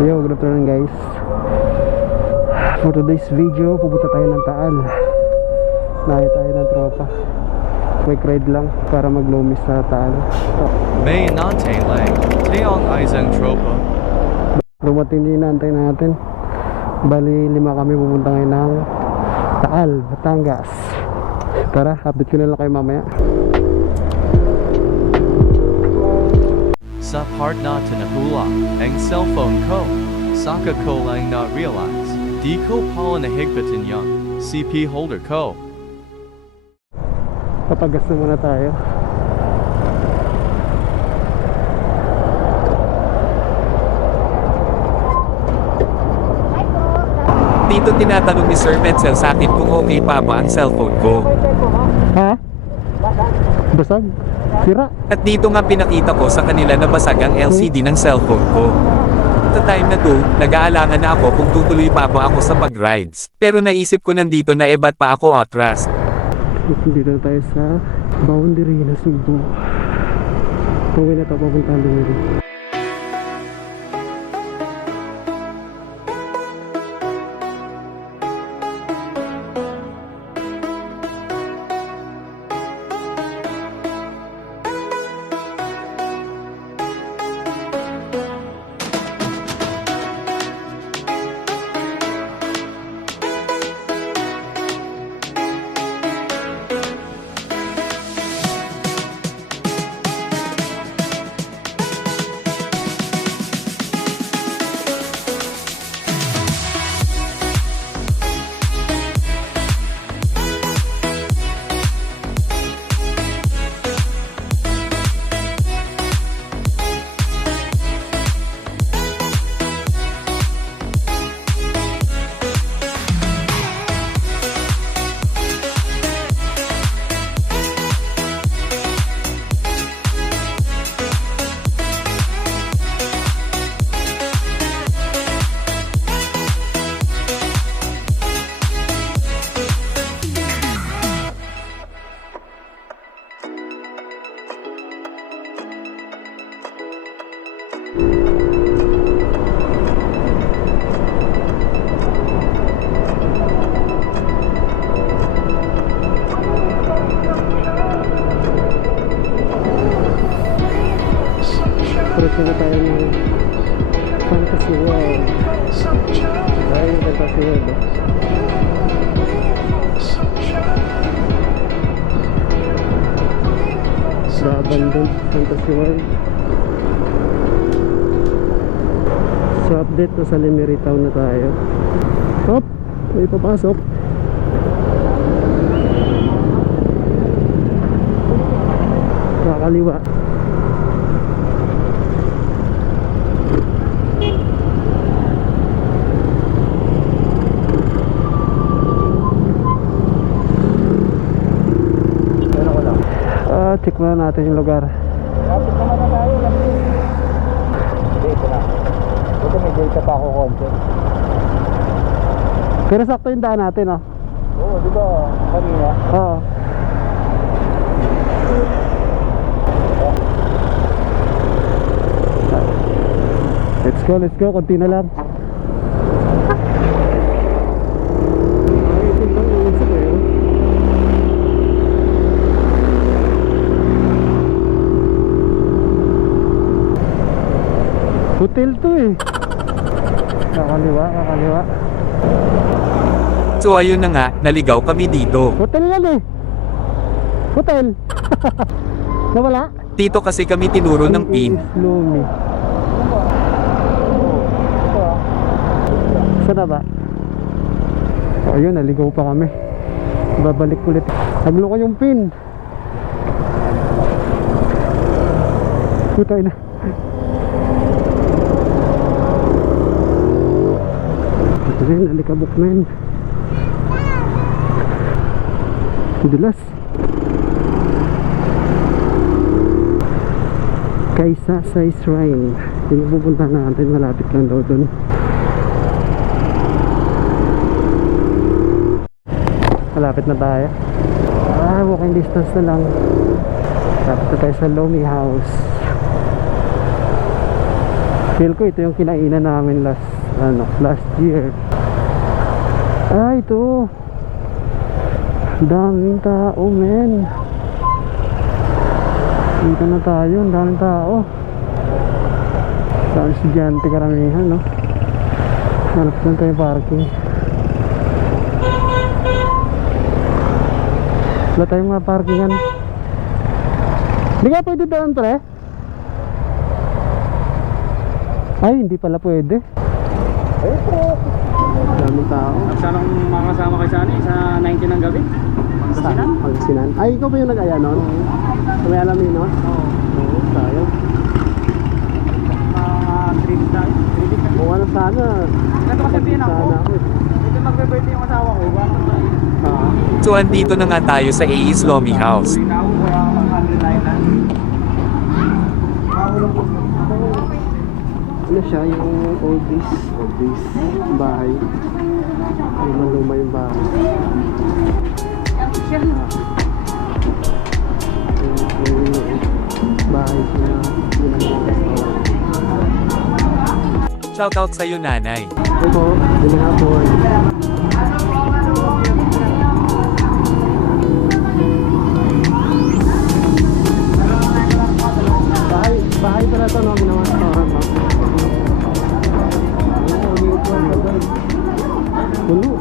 Yo, good afternoon guys. For today's video, pupunta tayo ng Taal. Naya tayo ng tropa. Quick ride lang para mag-lomis sa Taal. May natin lang, tayong isang tropa. Dumating din naantay natin. Bali 5 kami pupunta ngayon ng Taal, Batangas. Tara, update ko na lang kayo mamaya. Sa part na tinahula, ang cellphone ko. Saka ko lang na realize, di ko pala nahigpitan yung CP holder ko. Papagas na muna tayo. Dito tinatanong ni Sir Metzel sa akin kung okay pa ba ang cellphone ko. Ha? Basag? Sira? At dito nga pinakita ko sa kanila na basag ang LCD ng cellphone ko. Sa time na to, nag-aalangan na ako kung tutuloy pa ba ako sa pag-rides. Pero naisip ko nandito na ba't pa ako atras. Dito na tayo sa boundary na Subo. Tuwi na ito, papunta ang Lumiri. Pwede na tayo ng Fantasy World. Ay, yung Fantasy World. Abandoned Fantasy World. So update na sa Lumiri Town na tayo. Hop! May papasok. Kakaliwa. Check muna natin yung lugar. Lapit naman na tayo. Dito na. Dito may data pa ako konti. Pero sakto yung daan natin, oh. Oo, di ba? Kanina. Oo. Let's go. Konti na lang. Hotel to eh. Kakaliwa. So ayun na nga, naligaw kami dito. Hotel yan eh. Hotel. Nawala? Dito kasi kami tinuro ng pin. Lumi. Saan na ba? O ayun, naligaw pa kami. Babalik ulit. Nagloko yung pin. Putay na. Ito rin, alikabok na yun. Dulas. Kaysasay Shrine. Yung pupunta natin, malapit lang daw dun. Malapit na tayo. Walking distance na lang. Malapit na tayo sa Lomi House. Feel ko ito yung kinainan namin last year. Ah, ito. Daming tao, men. Dito na tayo, ang daming tao. Saan estudyante karamihan, no? Hanap lang tayo parking. Wala tayong mga parkingan. Hindi nga pwede doon, pre? Ay, hindi pala pwede. Daming tao. Sana kung makasama kayo sa sa 19 ng gabi. Pangasinan. Ay, ikaw ba yung nag-aya nun? May alam yun, no? Oo, tayo. Trip tayo. Kung ano sana. Ito kasi piyan ako. Sana ako. Ito magbe-birthday yung asawa ko. So andito na nga tayo sa AE's Lomi House. Ano siya, yung oldies bahay. Luma yung bahay. Bahay siya. Shoutout sa'yo nanay. Ito, dinahapon. Bahay pala ito, no? Ginawa sa restaurant, no? Puno.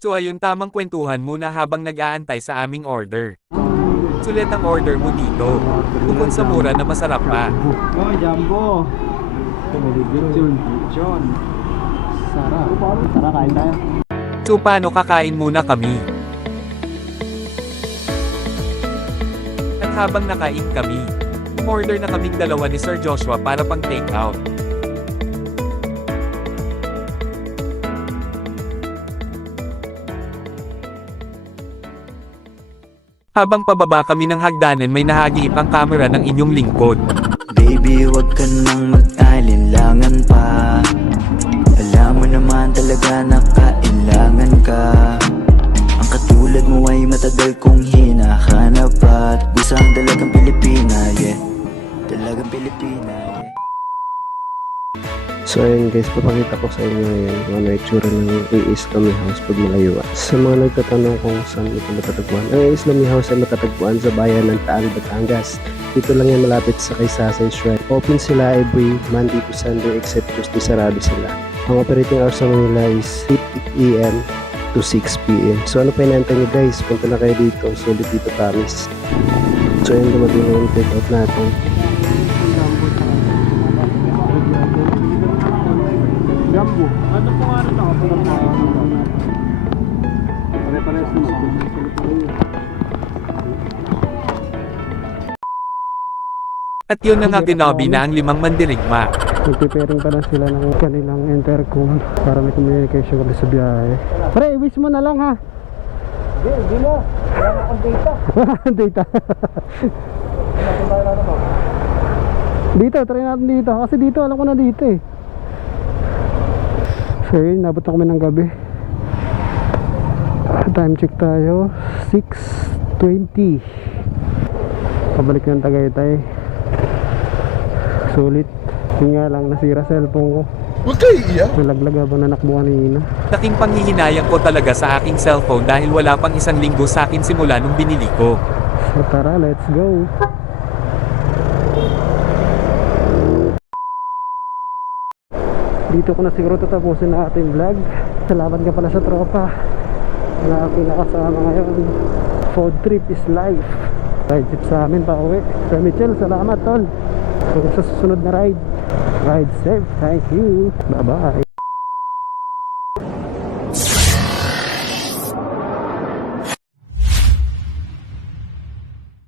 So ayun, tamang kwentuhan muna habang nag-aantay sa aming order. Sulit ang order mo dito. Bukod sa mura na masarap pa. Oh, Jumbo. John. Sarap. Tara, kain tayo. So paano kakain muna kami? At habang nakain kami, umorder na kaming dalawa ni Sir Joshua para pang take out. Habang pababa kami ng hagdanan may nahagiip ang camera ng inyong lingkod. Baby, wag ka nang mag-alinlangan pa. Alam mo naman talaga na kailangan ka. Ang katulad mo ay matagal kong hinahanap at gustang dalagang Pilipina, yeah. Dalagang Pilipina, yeah. So ayun guys, papakita ko sa inyo ngayon kung ano itsura ng AE's Lomi House pag malayuan. Sa mga nagtatanong kung saan ito matatagpuan, ang AE's Lomi House ay matatagpuan sa bayan ng Taal, Batangas. Dito lang yan malapit sa Kaysasay Shrine. Open sila every Monday to Sunday except Tuesday sarado sila. Ang operating hours sa nila is 8 AM to 6 PM. So ano pa inaantay nyo guys, punta na kayo dito, sulit dito promise. So ayun, dumating na yung take out natin. Jumbo. Ano po ano na? Pare-pares naman. At yun na nga binabi na ang 5 mandirigma. Nagpiparing pa na sila ng kanilang intercom para may communication kami sa biyahe. Pre, wish mo na lang ha. Hindi na. Wala na pang data. Data. Dito, try natin dito. Kasi dito, alam ko na dito eh. So yun, nabot na kami ng gabi. Time check tayo, 6:20. Pabalik ng Tagaytay. Sulit. Yun nga lang, nasira cellphone ko. Huwag kayo iiyak. Nalaglag habang nanakbo kanina. Laking panghihinayang ko talaga sa aking cellphone dahil wala pang 1 linggo sa akin simula nung binili ko. So tara, let's go. Dito ko na siguro tatapusin ang ating vlog. Salamat ka pala sa tropa na aking nakasama ngayon. Food trip is life. Ride trip sa amin pa uwi. Sir Mitchell, salamat tol. Kung sa susunod na ride safe. Thank you. Bye bye.